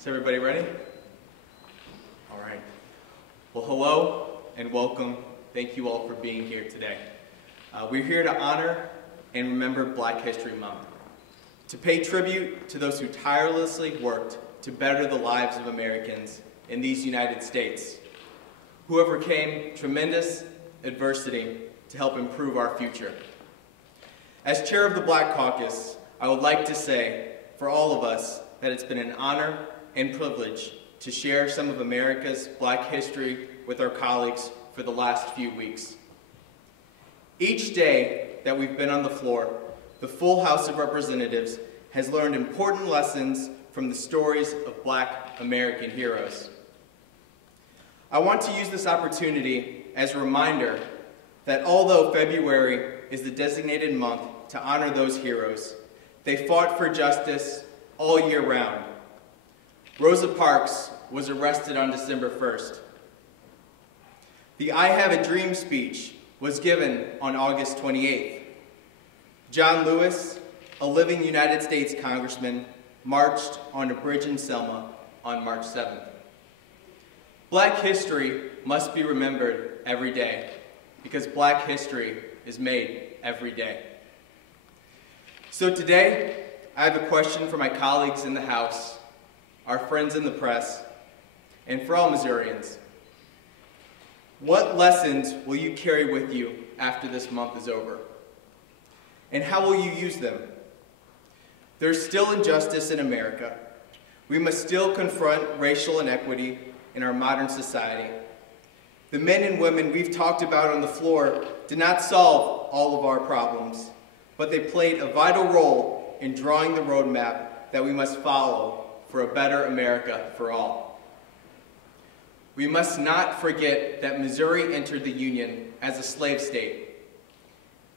Is everybody ready? All right. Well, hello and welcome. Thank you all for being here today. We're here to honor and remember Black History Month, to pay tribute to those who tirelessly worked to better the lives of Americans in these United States, who overcame tremendous adversity to help improve our future. As chair of the Black Caucus, I would like to say, for all of us, that it's been an honor and privilege to share some of America's Black history with our colleagues for the last few weeks. Each day that we've been on the floor, the full House of Representatives has learned important lessons from the stories of Black American heroes. I want to use this opportunity as a reminder that although February is the designated month to honor those heroes, they fought for justice all year round. Rosa Parks was arrested on December 1st. The I Have a Dream speech was given on August 28th. John Lewis, a living United States congressman, marched on a bridge in Selma on March 7th. Black history must be remembered every day because Black history is made every day. So today, I have a question for my colleagues in the House, our friends in the press, and for all Missourians. What lessons will you carry with you after this month is over? And how will you use them? There's still injustice in America. We must still confront racial inequity in our modern society. The men and women we've talked about on the floor did not solve all of our problems, but they played a vital role in drawing the roadmap that we must follow for a better America for all. We must not forget that Missouri entered the Union as a slave state.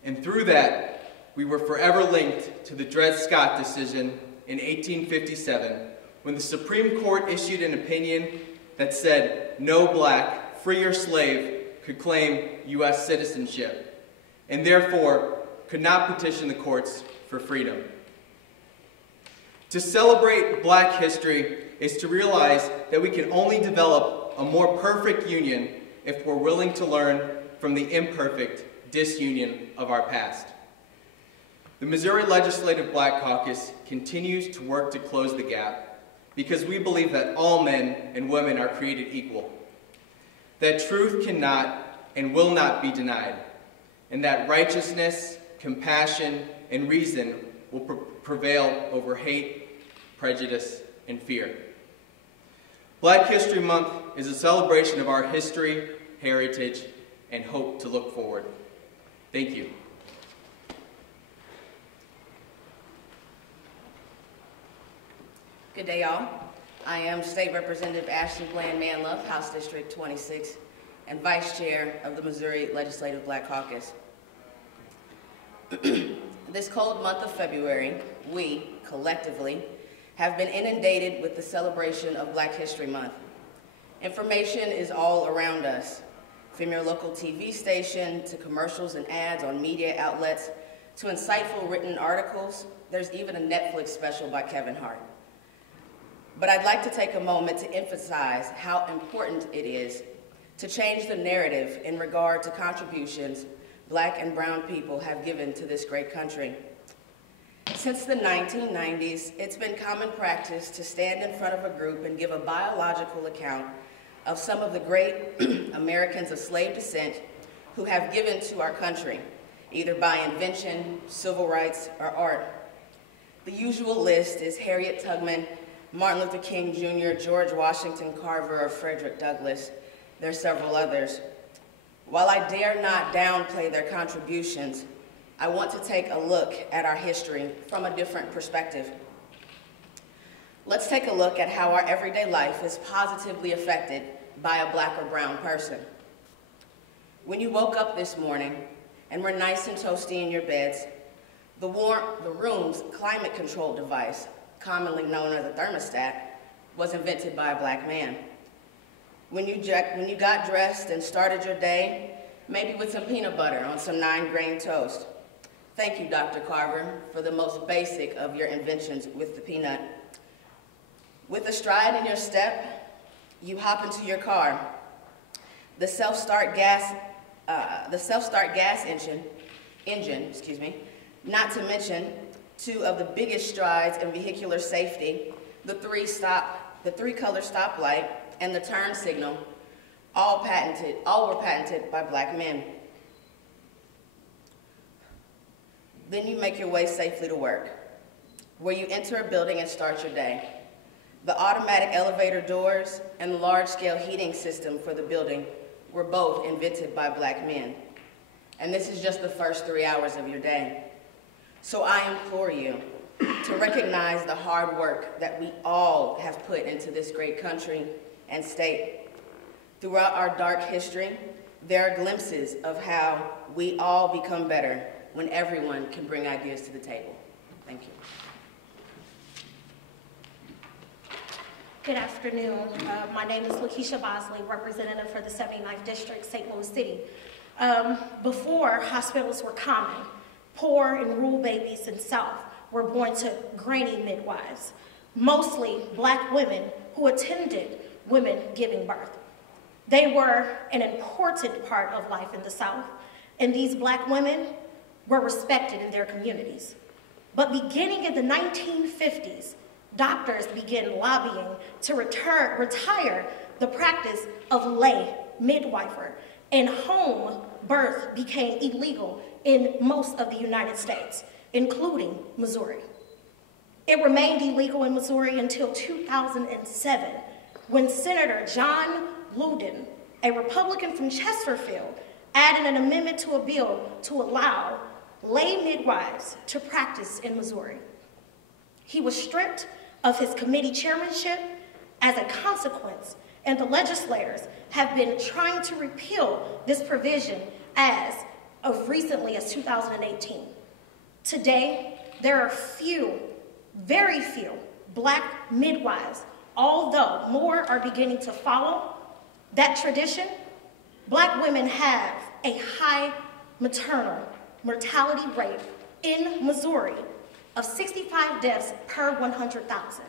And through that, we were forever linked to the Dred Scott decision in 1857, when the Supreme Court issued an opinion that said no Black, free or slave, could claim U.S. citizenship, and therefore could not petition the courts for freedom. To celebrate Black history is to realize that we can only develop a more perfect union if we're willing to learn from the imperfect disunion of our past. The Missouri Legislative Black Caucus continues to work to close the gap because we believe that all men and women are created equal, that truth cannot and will not be denied, and that righteousness, compassion, and reason will prevail over hate, prejudice, and fear. Black History Month is a celebration of our history, heritage, and hope to look forward. Thank you. Good day, y'all. I am State Representative Ashley Bland Manlove, House District 26, and Vice Chair of the Missouri Legislative Black Caucus. This cold month of February, we, collectively, have been inundated with the celebration of Black History Month. Information is all around us, from your local TV station to commercials and ads on media outlets to insightful written articles. There's even a Netflix special by Kevin Hart. But I'd like to take a moment to emphasize how important it is to change the narrative in regard to contributions Black and brown people have given to this great country. Since the 1990s, it's been common practice to stand in front of a group and give a biological account of some of the great Americans of slave descent who have given to our country, either by invention, civil rights, or art. The usual list is Harriet Tubman, Martin Luther King Jr., George Washington Carver, or Frederick Douglass. There are several others. While I dare not downplay their contributions, I want to take a look at our history from a different perspective. Let's take a look at how our everyday life is positively affected by a Black or brown person. When you woke up this morning and were nice and toasty in your beds, the room's climate control device, commonly known as a thermostat, was invented by a Black man. When you got dressed and started your day, maybe with some peanut butter on some 9-grain toast. Thank you, Dr. Carver, for the most basic of your inventions with the peanut. With a stride in your step, you hop into your car. The self-start gas engine, not to mention two of the biggest strides in vehicular safety, the three-color stoplight, and the turn signal, all were patented by Black men. Then you make your way safely to work, where you enter a building and start your day. The automatic elevator doors and the large-scale heating system for the building were both invented by Black men. And this is just the first 3 hours of your day. So I implore you to recognize the hard work that we all have put into this great country and state. Throughout our dark history, there are glimpses of how we all become better when everyone can bring ideas to the table. Thank you. Good afternoon. My name is Lakeisha Bosley, representative for the 79th District, St. Louis City. Before hospitals were common, poor and rural babies in the South were born to granny midwives, mostly Black women who attended women giving birth. They were an important part of life in the South, and these Black women were respected in their communities. But beginning in the 1950s, doctors began lobbying to retire the practice of lay midwifery, and home birth became illegal in most of the United States, including Missouri. It remained illegal in Missouri until 2007, when Senator John Luden, a Republican from Chesterfield, added an amendment to a bill to allow lay midwives to practice in Missouri. He was stripped of his committee chairmanship as a consequence, and the legislators have been trying to repeal this provision as of recently as 2018. Today, there are very few Black midwives, although more are beginning to follow that tradition. Black women have a high maternal mortality rate in Missouri of 65 deaths per 100,000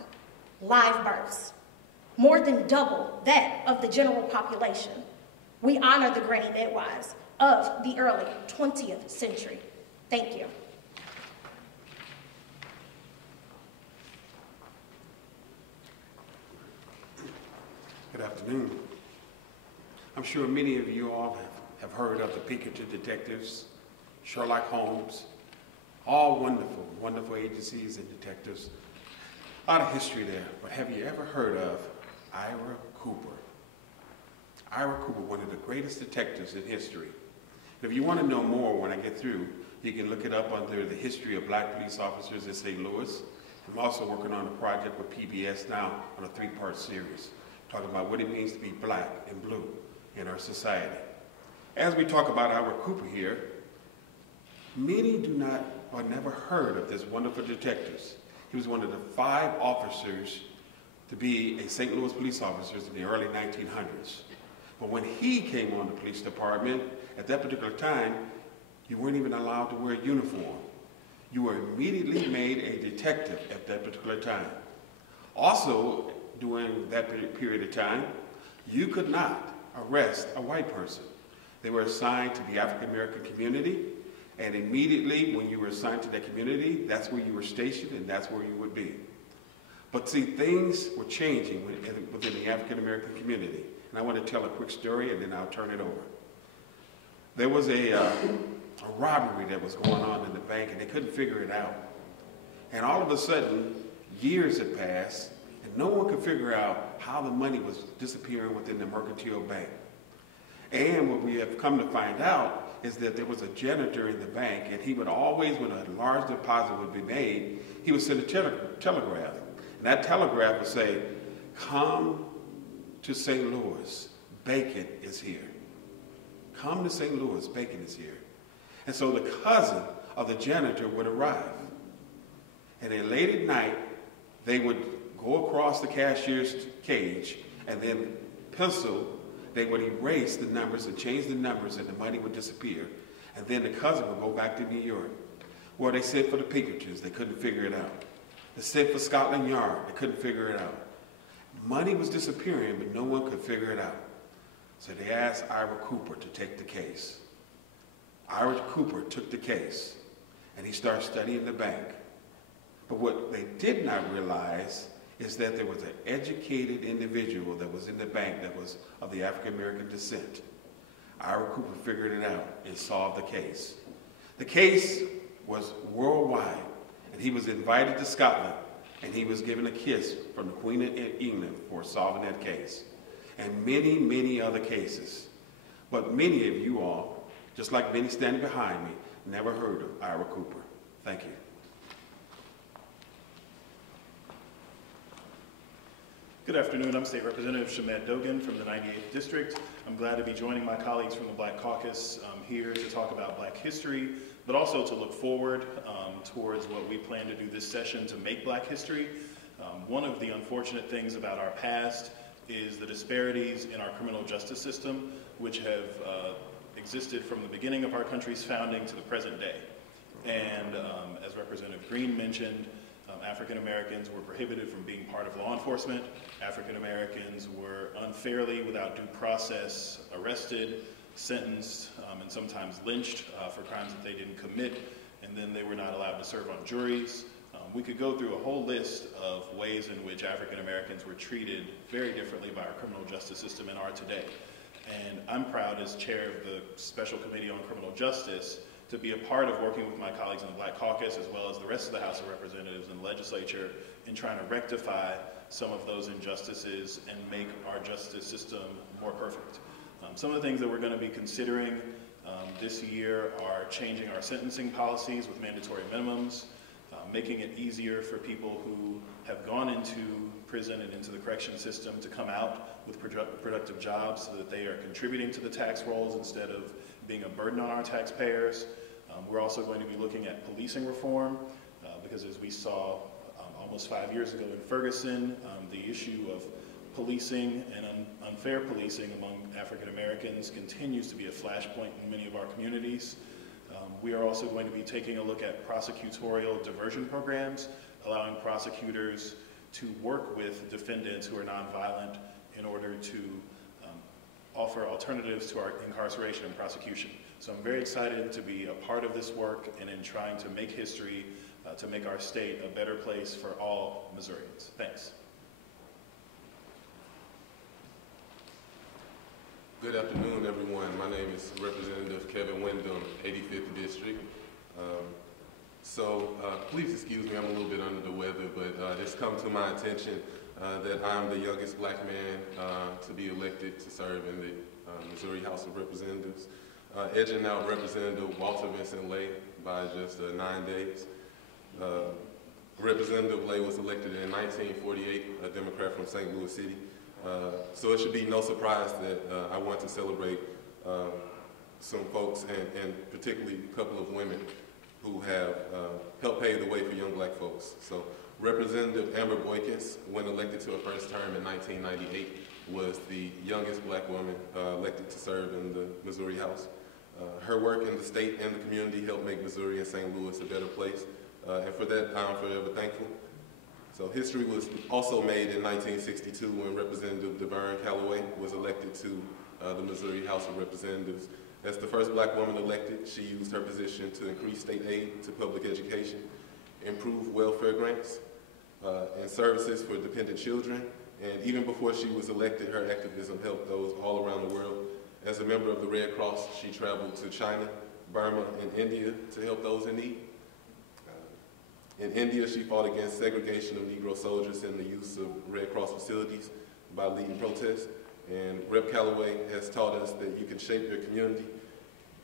live births, more than double that of the general population. We honor the granny midwives of the early 20th century. Thank you. Good afternoon. I'm sure many of you all have heard of the Pinkerton detectives, Sherlock Holmes, all wonderful, wonderful agencies and detectives. A lot of history there, but have you ever heard of Ira Cooper? Ira Cooper, one of the greatest detectives in history. If you want to know more when I get through, you can look it up under the history of Black police officers in St. Louis. I'm also working on a project with PBS now on a 3-part series, talking about what it means to be Black and blue in our society. As we talk about Ira Cooper here, many do not or never heard of this wonderful detective. He was one of the 5 officers to be a St. Louis police officer in the early 1900s. But when he came on the police department, at that particular time, you weren't even allowed to wear a uniform. You were immediately made a detective at that particular time. Also, during that period of time, you could not arrest a white person. They were assigned to the African American community, and immediately when you were assigned to that community, that's where you were stationed and that's where you would be. But see, things were changing within the African American community. And I want to tell a quick story and then I'll turn it over. There was a robbery that was going on in the bank and they couldn't figure it out. And all of a sudden, years had passed and no one could figure out how the money was disappearing within the mercantile bank. And what we have come to find out is that there was a janitor in the bank, and he would always, when a large deposit would be made, he would send a telegraph. And that telegraph would say, "Come to St. Louis, bacon is here. Come to St. Louis, bacon is here." And so the cousin of the janitor would arrive. And then late at night, they would go across the cashier's cage and then they would erase the numbers and change the numbers and the money would disappear. And then the cousin would go back to New York. Well, they sent for the Pinkertons. They couldn't figure it out. They sent for Scotland Yard. They couldn't figure it out. Money was disappearing, but no one could figure it out. So they asked Ira Cooper to take the case. Ira Cooper took the case, and he started studying the bank. But what they did not realize is that there was an educated individual that was in the bank that was of the African American descent. Ira Cooper figured it out and solved the case. The case was worldwide, and he was invited to Scotland, and he was given a kiss from the Queen of England for solving that case. And many, many other cases. But many of you all, just like many standing behind me, never heard of Ira Cooper. Thank you. Good afternoon. I'm State Representative Shamed Dogan from the 98th District. I'm glad to be joining my colleagues from the Black Caucus here to talk about Black history, but also to look forward towards what we plan to do this session to make Black history. One of the unfortunate things about our past is the disparities in our criminal justice system, which have existed from the beginning of our country's founding to the present day. And as Representative Green mentioned, African Americans were prohibited from being part of law enforcement. African Americans were unfairly, without due process, arrested, sentenced, and sometimes lynched for crimes that they didn't commit, and then they were not allowed to serve on juries. We could go through a whole list of ways in which African Americans were treated very differently by our criminal justice system and are today. And I'm proud, as chair of the Special Committee on Criminal Justice, to be a part of working with my colleagues in the Black Caucus, as well as the rest of the House of Representatives and the legislature, in trying to rectify some of those injustices and make our justice system more perfect. Some of the things that we're going to be considering this year are changing our sentencing policies with mandatory minimums, making it easier for people who have gone into prison and into the correction system to come out with productive jobs so that they are contributing to the tax rolls instead of being a burden on our taxpayers. We're also going to be looking at policing reform because, as we saw almost 5 years ago in Ferguson, the issue of policing and unfair policing among African Americans continues to be a flashpoint in many of our communities. We are also going to be taking a look at prosecutorial diversion programs, allowing prosecutors to work with defendants who are nonviolent in order to offer alternatives to our incarceration and prosecution. So I'm very excited to be a part of this work and in trying to make history, to make our state a better place for all Missourians. Thanks. Good afternoon, everyone. My name is Representative Kevin Wyndham, 85th District. Please excuse me, I'm a little bit under the weather, but it's come to my attention that I'm the youngest Black man to be elected to serve in the Missouri House of Representatives, edging out Representative Walter Vincent Lay by just 9 days. Representative Lay was elected in 1948, a Democrat from St. Louis City. So it should be no surprise that I want to celebrate some folks, and particularly a couple of women who have helped pave the way for young Black folks. So Representative Amber Boykins, when elected to her first term in 1998, was the youngest Black woman elected to serve in the Missouri House. Her work in the state and the community helped make Missouri and St. Louis a better place, and for that I'm forever thankful. So history was also made in 1962 when Representative DeVern Calloway was elected to the Missouri House of Representatives. As the first Black woman elected, she used her position to increase state aid to public education, improve welfare grants, and services for dependent children. And even before she was elected, her activism helped those all around the world. As a member of the Red Cross, she traveled to China, Burma, and India to help those in need. In India, she fought against segregation of Negro soldiers and the use of Red Cross facilities by leading protests. And Rep. Calloway has taught us that you can shape your community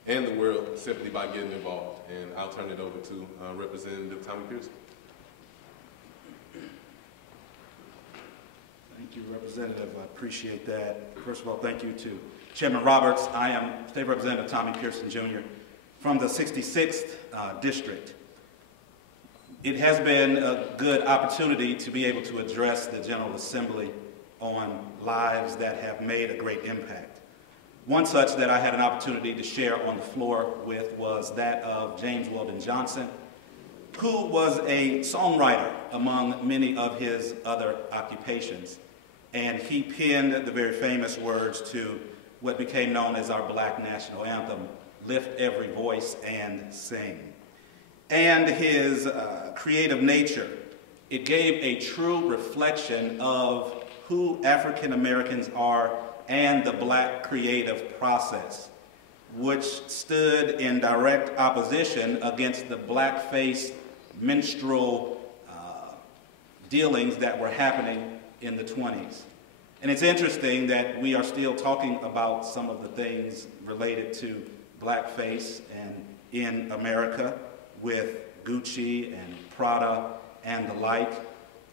and the world simply by getting involved. And I'll turn it over to Representative Tommy Pearson. Thank you, Representative. I appreciate that. First of all, thank you to Chairman Roberts. I am State Representative Tommy Pearson, Jr. from the 66th District. It has been a good opportunity to be able to address the General Assembly on lives that have made a great impact. One such that I had an opportunity to share on the floor with was that of James Weldon Johnson, who was a songwriter among many of his other occupations. and he penned the very famous words to what became known as our Black national anthem, "Lift Every Voice and Sing." And his creative nature, it gave a true reflection of who African Americans are and the Black creative process, which stood in direct opposition against the blackface minstrel dealings that were happening in the 20s. And it's interesting that we are still talking about some of the things related to blackface and in America with Gucci and Prada and the like.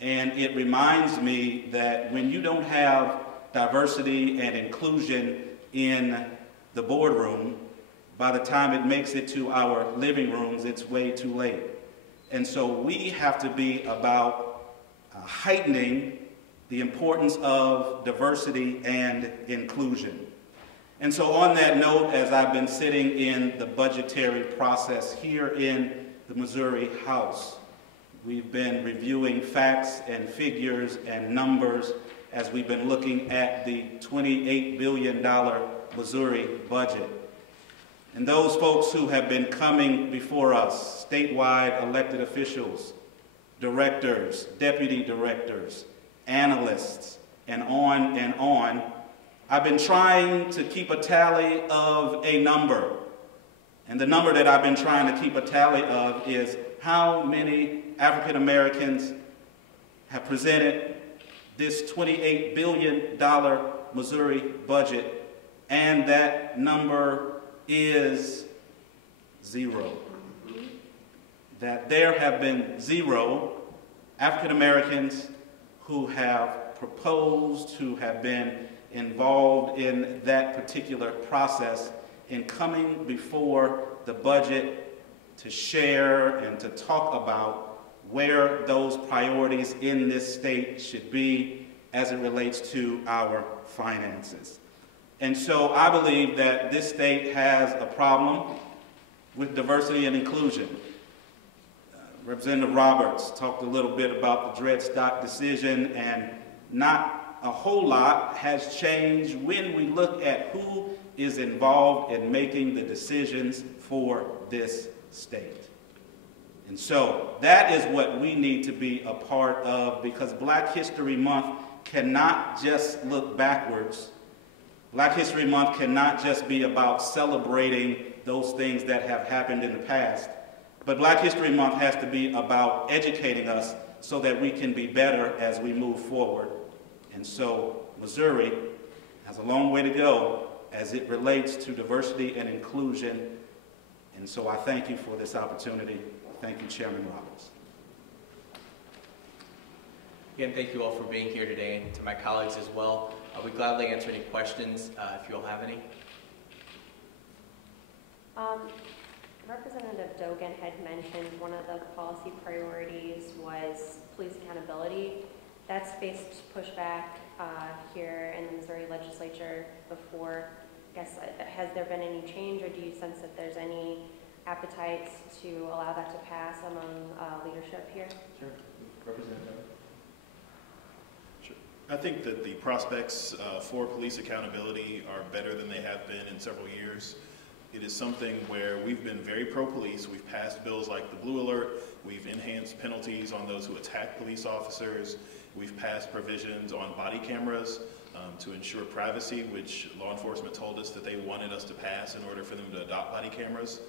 And it reminds me that when you don't have diversity and inclusion in the boardroom, by the time it makes it to our living rooms, it's way too late. And so we have to be about heightening the importance of diversity and inclusion. And so on that note, as I've been sitting in the budgetary process here in the Missouri House, we've been reviewing facts and figures and numbers as we've been looking at the $28 billion Missouri budget. And those folks who have been coming before us, statewide elected officials, directors, deputy directors, analysts, and on, I've been trying to keep a tally of a number. And the number that I've been trying to keep a tally of is how many African Americans have presented this $28 billion Missouri budget, and that number is 0. That there have been 0 African Americans who have proposed, who have been involved in that particular process in coming before the budget to share and to talk about where those priorities in this state should be as it relates to our finances. And so I believe that this state has a problem with diversity and inclusion. Representative Roberts talked a little bit about the Dred Scott decision, and not a whole lot has changed when we look at who is involved in making the decisions for this state. And so that is what we need to be a part of, because Black History Month cannot just look backwards. Black History Month cannot just be about celebrating those things that have happened in the past. But Black History Month has to be about educating us so that we can be better as we move forward. And so Missouri has a long way to go as it relates to diversity and inclusion. And so I thank you for this opportunity. Thank you, Chairman Roberts. Again, thank you all for being here today, and to my colleagues as well. We gladly answer any questions if you all have any. Representative Dogan had mentioned one of the policy priorities was police accountability. That's faced pushback here in the Missouri Legislature before. I guess, has there been any change, or do you sense that there's any appetite to allow that to pass among leadership here? Sure. Representative. Sure. I think that the prospects for police accountability are better than they have been in several years. It is something where we've been very pro-police. We've passed bills like the Blue Alert. We've enhanced penalties on those who attack police officers. We've passed provisions on body cameras to ensure privacy, which law enforcement told us that they wanted us to pass in order for them to adopt body cameras.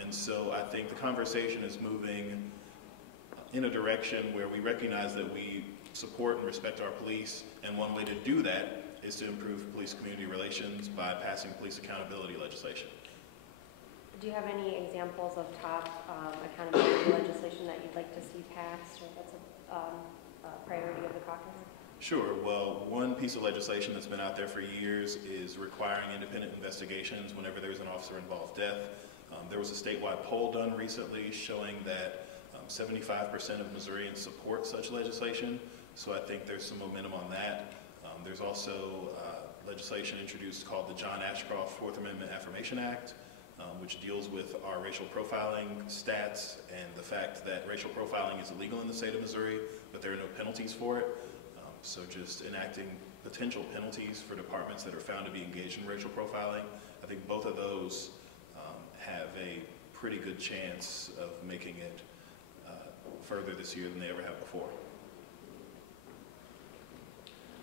And so I think the conversation is moving in a direction where we recognize that we support and respect our police, and one way to do that is to improve police-community relations by passing police accountability legislation. Do you have any examples of top accountability legislation that you'd like to see passed, or that's a priority of the caucus? Sure. Well, one piece of legislation that's been out there for years is requiring independent investigations whenever there's an officer-involved death. There was a statewide poll done recently showing that 75% of Missourians support such legislation, so I think there's some momentum on that. There's also legislation introduced called the John Ashcroft Fourth Amendment Affirmation Act, which deals with our racial profiling stats and the fact that racial profiling is illegal in the state of Missouri, but there are no penalties for it. So just enacting potential penalties for departments that are found to be engaged in racial profiling. I think both of those have a pretty good chance of making it further this year than they ever have before.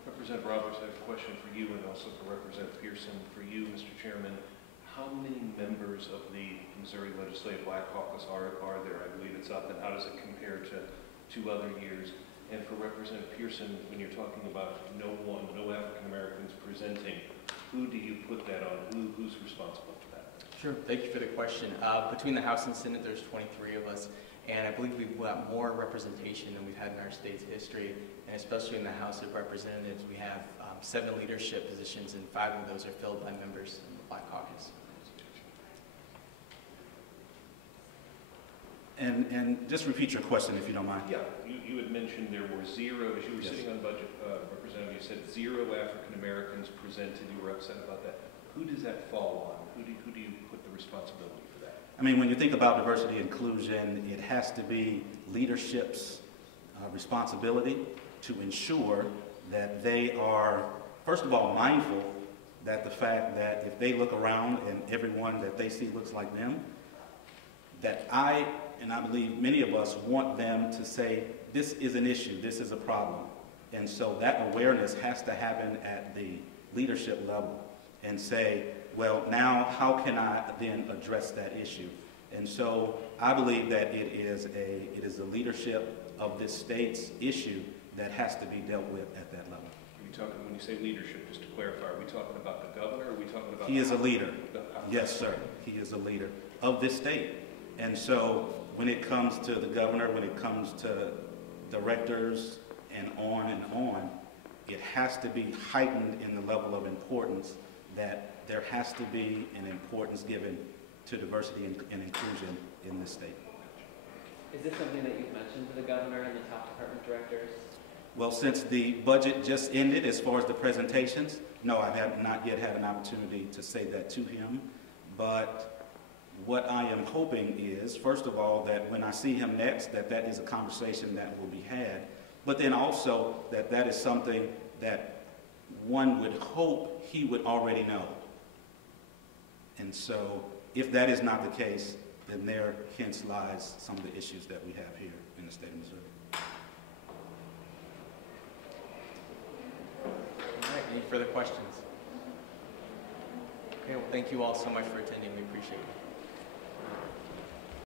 Representative Roberts, I have a question for you and also for Representative Pearson. For you, Mr. Chairman, how many members of the Missouri Legislative Black Caucus are there? I believe it's up, and how does it compare to other years? And for Representative Pearson, when you're talking about no African Americans presenting, who do you put that on? Who's responsible for that? Sure. Thank you for the question. Between the House and Senate, there's 23 of us, and I believe we've got more representation than we've had in our state's history, and especially in the House of Representatives, we have 7 leadership positions, and 5 of those are filled by members of the Black Caucus. And just repeat your question if you don't mind. Yeah, you had mentioned there were 0, as you were sitting on budget, Representative, you said 0 African Americans presented. You were upset about that. Who does that fall on? Who do you put the responsibility for that? I mean, when you think about diversity and inclusion, it has to be leadership's responsibility to ensure that they are, first of all, mindful that the fact that if they look around and everyone that they see looks like them, that I believe many of us want them to say, this is an issue, this is a problem. And so that awareness has to happen at the leadership level and say, well, now how can I then address that issue? And so I believe that it is the leadership of this state's issue that has to be dealt with at that level. Are you talking, when you say leadership, just to clarify, are we talking about the governor, or are we talking about... He is a leader. Yes, sir. He is a leader of this state. And so when it comes to the governor, when it comes to directors and on, it has to be heightened in the level of importance that there has to be an importance given to diversity and inclusion in this state. Is this something that you've mentioned to the governor and the top department directors? Well, since the budget just ended, as far as the presentations, no, I have not yet had an opportunity to say that to him. But what I am hoping is, first of all, that when I see him next, that is a conversation that will be had. But then also that is something that one would hope he would already know. And so if that is not the case, then there hence lies some of the issues that we have here in the state of Missouri. All right, any further questions? Okay, well, thank you all so much for attending. We appreciate it.